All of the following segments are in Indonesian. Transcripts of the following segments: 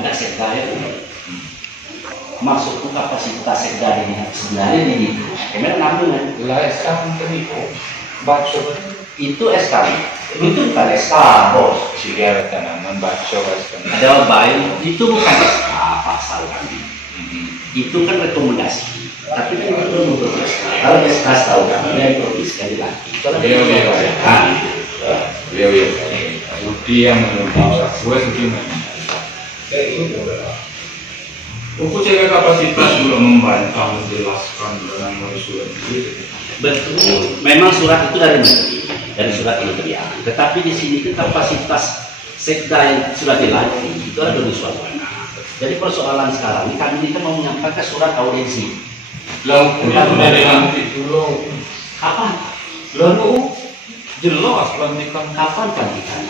ada sekda itu. Maksudku kapasitas sekda ini sebenarnya di kemen ngambil lah SK menteri baca itu SK itu bukan SK bos. sigaret tanaman baca Ada baik itu bukan SK pasal kami. Itu kan rekomendasi. Tapi kan itu menurut SK. Kalau SK tahu kami dari provinsi sekali lagi. Kalau Budi yang menurut gue segini. Untuk jaga kapasitas belum membantah menjelaskan dengan surat itu. Betul. Memang surat itu dari surat kementerian. Tetapi di sini itu kapasitas sekda yang sudah dilatih itu ada di Suarwana. Jadi persoalan sekarang ini kami ini mau menyampaikan surat audiensi. Lalu dilantik dulu. Kapan? Lalu jelas pelantikan Kapan pelantikan?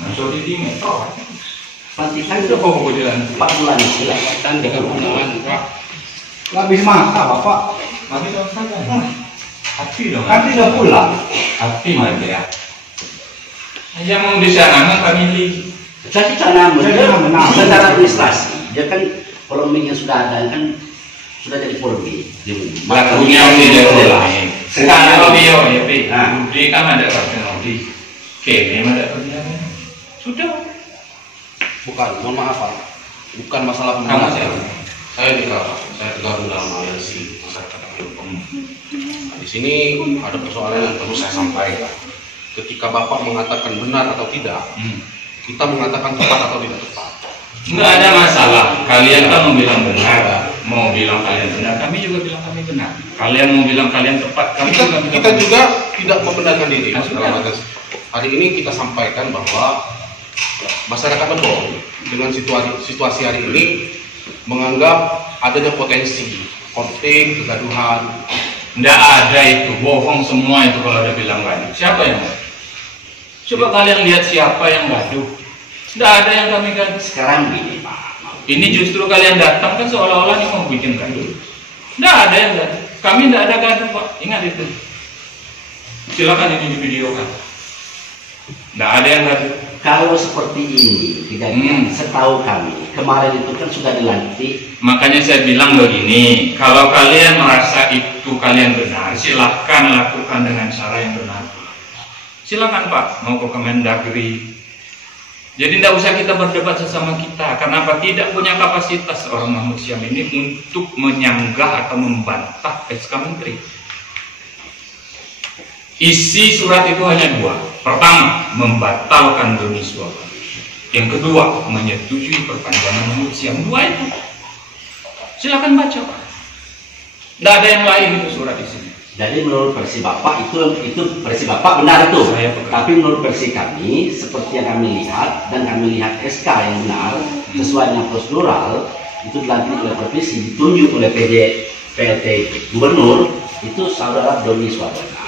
masuk di metro. Pelantikan itu Itu kok dilantik 4 bulan silakan dengan bulan. Nggak bisa makan bapak. Tapi dong sana. Hati dong. Kan tidak pulang. Hati mah ya. Aja mau disanangan family. Jadi karena secara administrasi dia kan polemik yang sudah ada kan sudah jadi polemik. Lakunya tidak boleh. Sekarang dia ya, Pi. Nah. Budi kan ada personality. Memang ada kerjaan. Sudah. Bukan, mohon maaf Pak. Bukan masalah Kamu pembunuhan. siapa? Saya tergabung dalam aliansi masyarakat anti hukum. Nah, di sini ada persoalan yang perlu saya sampaikan. Ketika Bapak mengatakan benar atau tidak, kita mengatakan tepat atau tidak tepat. Enggak ada masalah. Kalian kan mau bilang benar, mau bilang kalian benar, kami juga bilang kami benar. Kalian mau bilang kalian tepat, kami juga bilang Kita juga tidak membenarkan diri. Nah, Dalam arti, hari ini kita sampaikan bahwa masyarakat Lebong dengan situasi hari ini menganggap adanya potensi konflik, kegaduhan. Nggak ada itu, bohong semua itu kalau ada bilang gaduh. Siapa yang gaduh? Coba kalian lihat siapa yang gaduh. Nggak ada yang kami gaduh. Sekarang gini Pak. Ini justru kalian datang kan seolah-olah yang mau bikin gaduh. Nggak ada yang gaduh. Kami nggak ada gaduh Pak. Ingat itu. Silakan ini di video kan. Nggak ada yang gaduh. Kalau seperti ini kejadian setahu kami kemarin itu kan sudah dilantik. Makanya saya bilang begini, kalau kalian merasa itu kalian benar, silahkan lakukan dengan cara yang benar. Silakan Pak, mau ke Kemendagri. Jadi tidak usah kita berdebat sesama kita. Kenapa tidak punya kapasitas orang Mahmud Syam ini untuk menyanggah atau membantah SK Menteri. Isi surat itu hanya 2. Pertama, membatalkan Doni Suarwana. Yang kedua, menyetujui perpanjangan Mahmud Syam. 2 itu. Silakan baca Pak. Tidak ada yang lain itu surat di sini. Jadi menurut versi Bapak itu versi Bapak benar itu. Tapi menurut versi kami seperti yang kami lihat dan kami lihat SK yang benar sesuai dengan prosedural itu dilantik oleh provinsi ditunjuk oleh PLT Gubernur itu saudara Doni Suarwana.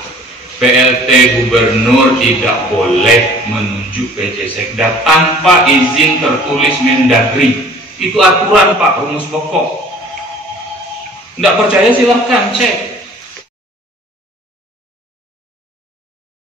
PLT Gubernur tidak boleh menunjuk PJ Sekda tanpa izin tertulis Mendagri. Itu aturan Pak, rumus pokok. Tidak percaya silahkan cek.